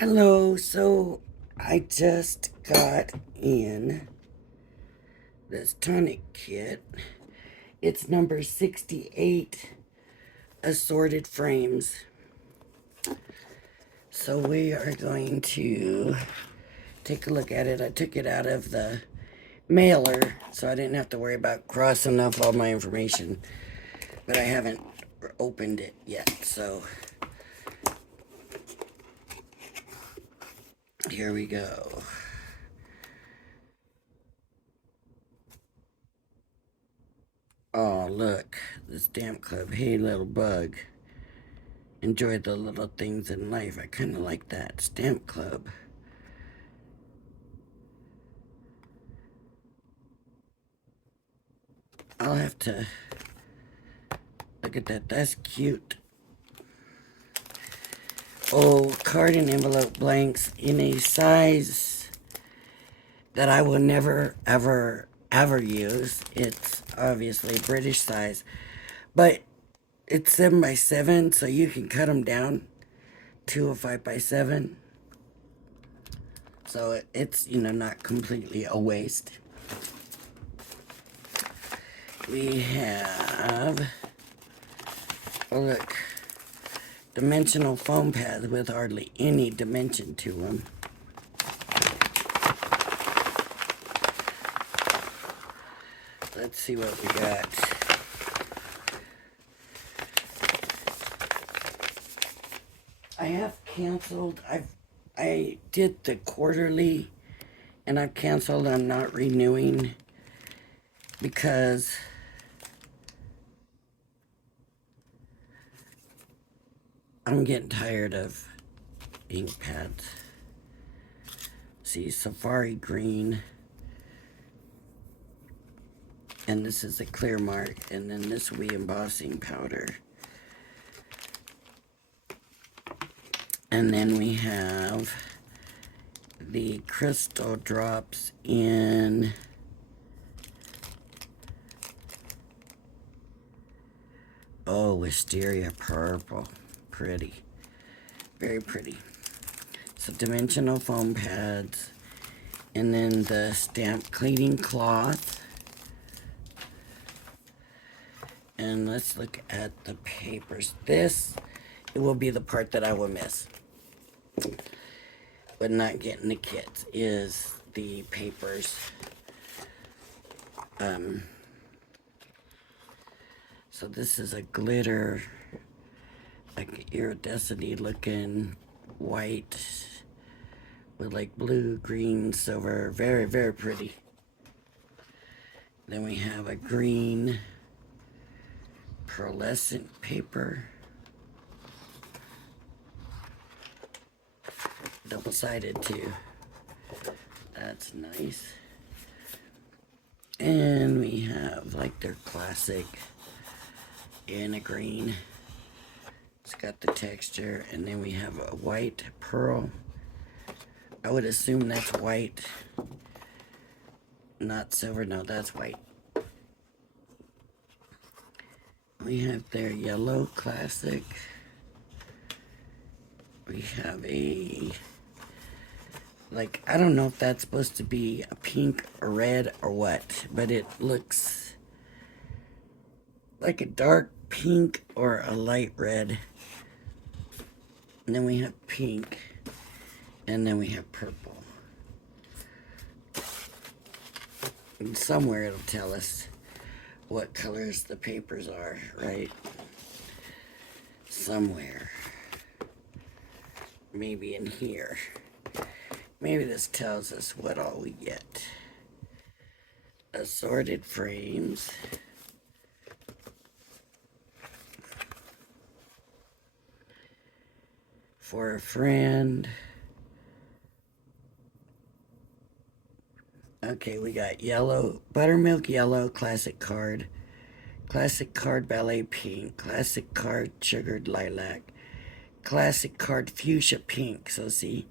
Hello, so I just got in this tonic kit. It's number 68 assorted frames. So we are going to take a look at it. I took it out of the mailer so I didn't have to worry about crossing off all my information, but I haven't opened it yet. So here we go. Oh, look, the stamp club. Hey, little bug. Enjoy the little things in life. I kind of like that. Stamp club. I'll have to look at that. That's cute. Oh, card and envelope blanks in a size that I will never, ever use. It's obviously British size, but it's 7x7, so you can cut them down to a 5x7. So it's, not completely a waste. We have, oh look, dimensional foam pads with hardly any dimension to them. Let's see what we got. I have canceled, I did the quarterly and I've canceled. I'm not renewing because I'm getting tired of ink pads. See, Safari Green. And this is a clear mark. And then this will be embossing powder. And then we have the crystal drops in wisteria purple. Pretty. Very pretty. So dimensional foam pads. And then the stamp cleaning cloth. And let's look at the papers. This, it will be the part that I will miss. But not getting the kits is the papers. So this is a glitter, like iridescent looking white with like blue, green, silver. Very, very pretty. Then we have a green pearlescent paper. Double-sided too. That's nice. And we have like their classic in a green. It's got the texture. And then we have a white pearl. I would assume that's white, not silver. No, that's white. We have their yellow classic. We have a, like, I don't know if that's supposed to be a pink or red or what, but it looks like a dark pink or a light red. And then we have pink. And then we have purple. And somewhere it'll tell us what colors the papers are, right? Somewhere. Maybe in here. Maybe this tells us what all we get. Assorted frames. For a friend. Okay, we got yellow, buttermilk yellow, classic card ballet pink, classic card sugared lilac, classic card fuchsia pink. So see,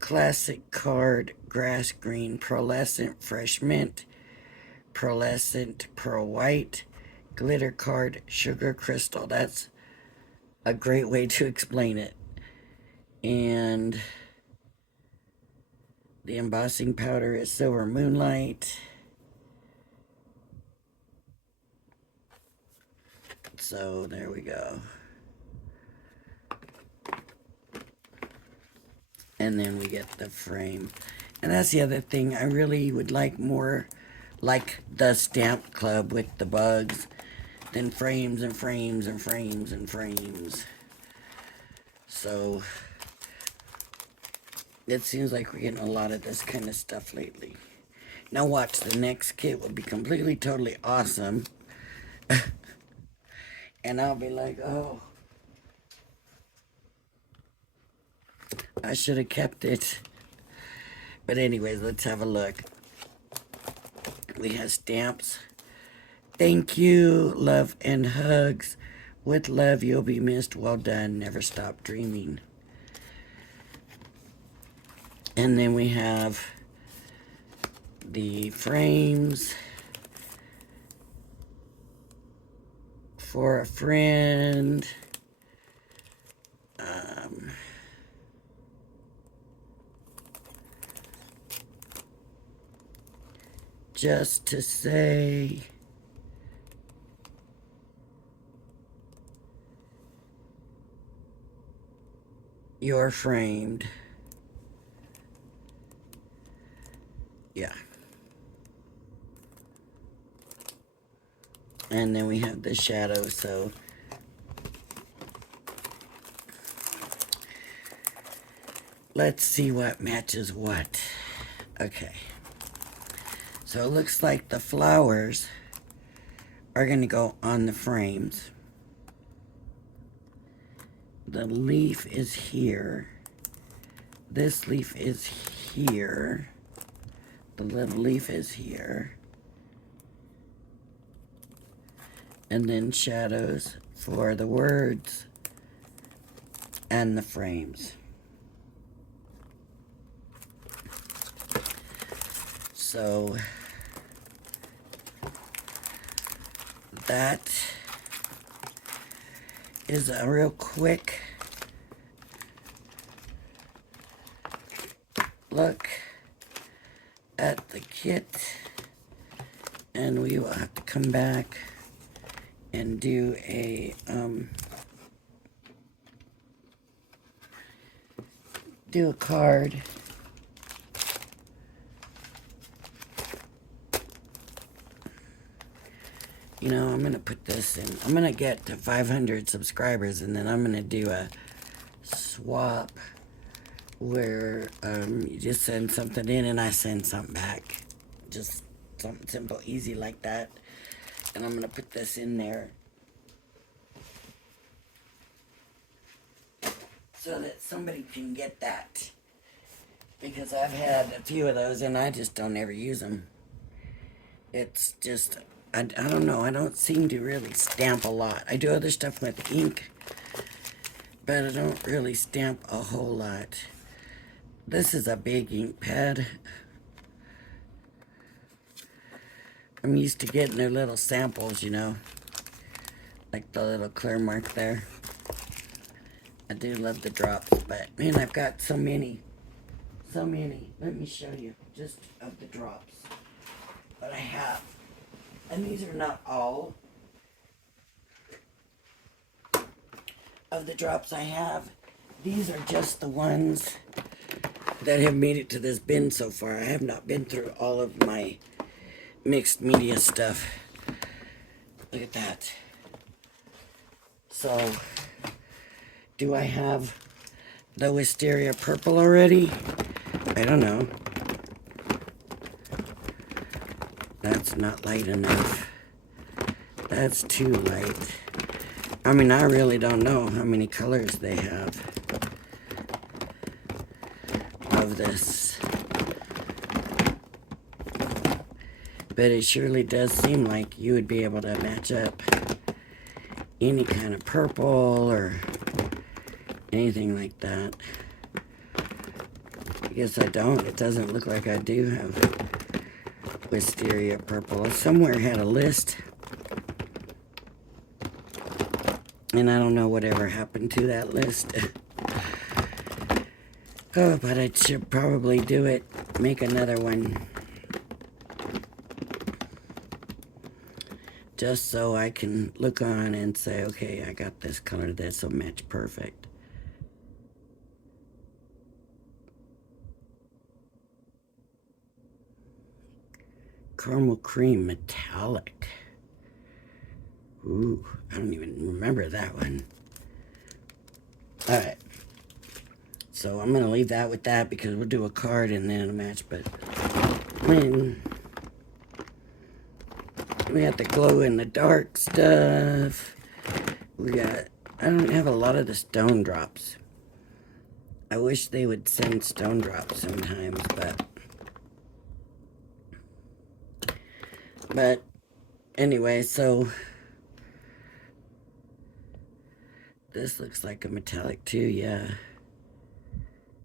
classic card grass green, pearlescent fresh mint, pearlescent pearl white, glitter card sugar crystal. That's a great way to explain it. And the embossing powder is Silver Moonlight. So there we go. And then we get the frame. And that's the other thing. I really would like more like the Stamp Club with the bugs than frames and frames and frames and frames. So it seems like we're getting a lot of this kind of stuff lately. Now watch, the next kit will be completely, totally awesome. And I'll be like, oh, I should have kept it. But anyways, let's have a look. We have stamps. Thank you, love and hugs. With love, you'll be missed. Well done. Never stop dreaming. And then we have the frames. For a friend. Just to say, you're framed. Yeah. And then we have the shadow, so let's see what matches what. Okay. So it looks like the flowers are going to go on the frames. The leaf is here. This leaf is here. The little leaf is here. And then shadows for the words and the frames. So that is a real quick look at the kit, and we will have to come back and do a card. You know, I'm gonna put this in. I'm gonna get to 500 subscribers, and then I'm gonna do a swap where you just send something in and I send something back. Just something simple, easy like that. And I'm gonna put this in there so that somebody can get that, because I've had a few of those and I just don't ever use them. It's just, I don't know, I don't seem to really stamp a lot. I do other stuff with ink, but I don't really stamp a whole lot. This is a big ink pad. I'm used to getting their little samples, you know, like the little clear mark there. I do love the drops, but man, I've got so many. Let me show you just of the drops that I have. And these are not all of the drops I have. These are just the ones that have made it to this bin so far. I have not been through all of my mixed media stuff. Look at that. So, do I have the Wisteria Purple already? I don't know. That's not light enough. That's too light. I mean, I really don't know how many colors they have of this. But it surely does seem like you would be able to match up any kind of purple or anything like that. I guess I don't. It doesn't look like I do have Wisteria Purple. Somewhere had a list And I don't know whatever happened to that list. Oh, but I should probably do it. Make another one. Just so I can look on and say, okay, I got this color. This will match perfect. Caramel cream metallic. Ooh, I don't even remember that one. All right. So I'm going to leave that with that because we'll do a card and then a match. But when we got the glow in the dark stuff. I don't have a lot of the stone drops. I wish they would send stone drops sometimes, but anyway, so this looks like a metallic too, yeah.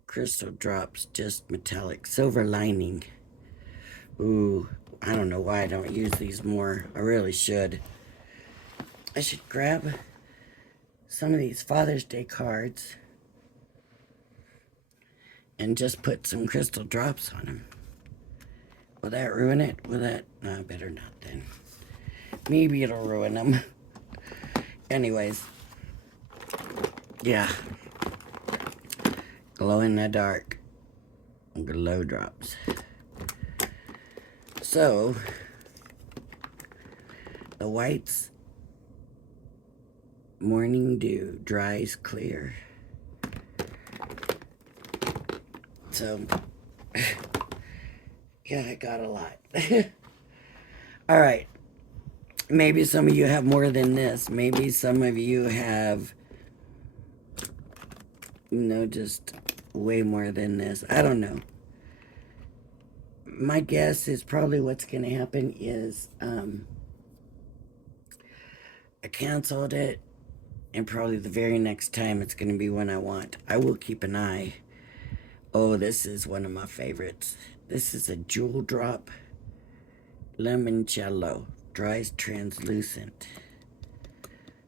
Crystal drops, just metallic. Silver lining. Ooh, I don't know why I don't use these more. I really should. I should grab some of these Father's Day cards and just put some crystal drops on them. Will that ruin it? Will that? No, better not then. Maybe it'll ruin them. Anyways. Yeah. Glow in the dark. Glow drops. So, the whites, morning dew, dries clear. So, yeah, I got a lot. All right. Maybe some of you have more than this. Maybe some of you have, just way more than this. I don't know. My guess is probably what's going to happen is I canceled it, and probably the very next time it's going to be one I want. I will keep an eye. Oh, this is one of my favorites. This is a jewel drop limoncello, dries translucent.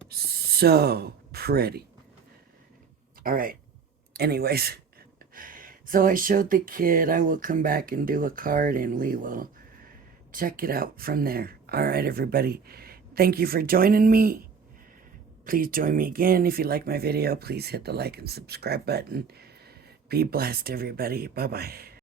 So pretty. All right. Anyways, so I showed the kid. I will come back and do a card, and we will check it out from there. All right, everybody. Thank you for joining me. Please join me again. If you like my video, please hit the like and subscribe button. Be blessed, everybody. Bye-bye.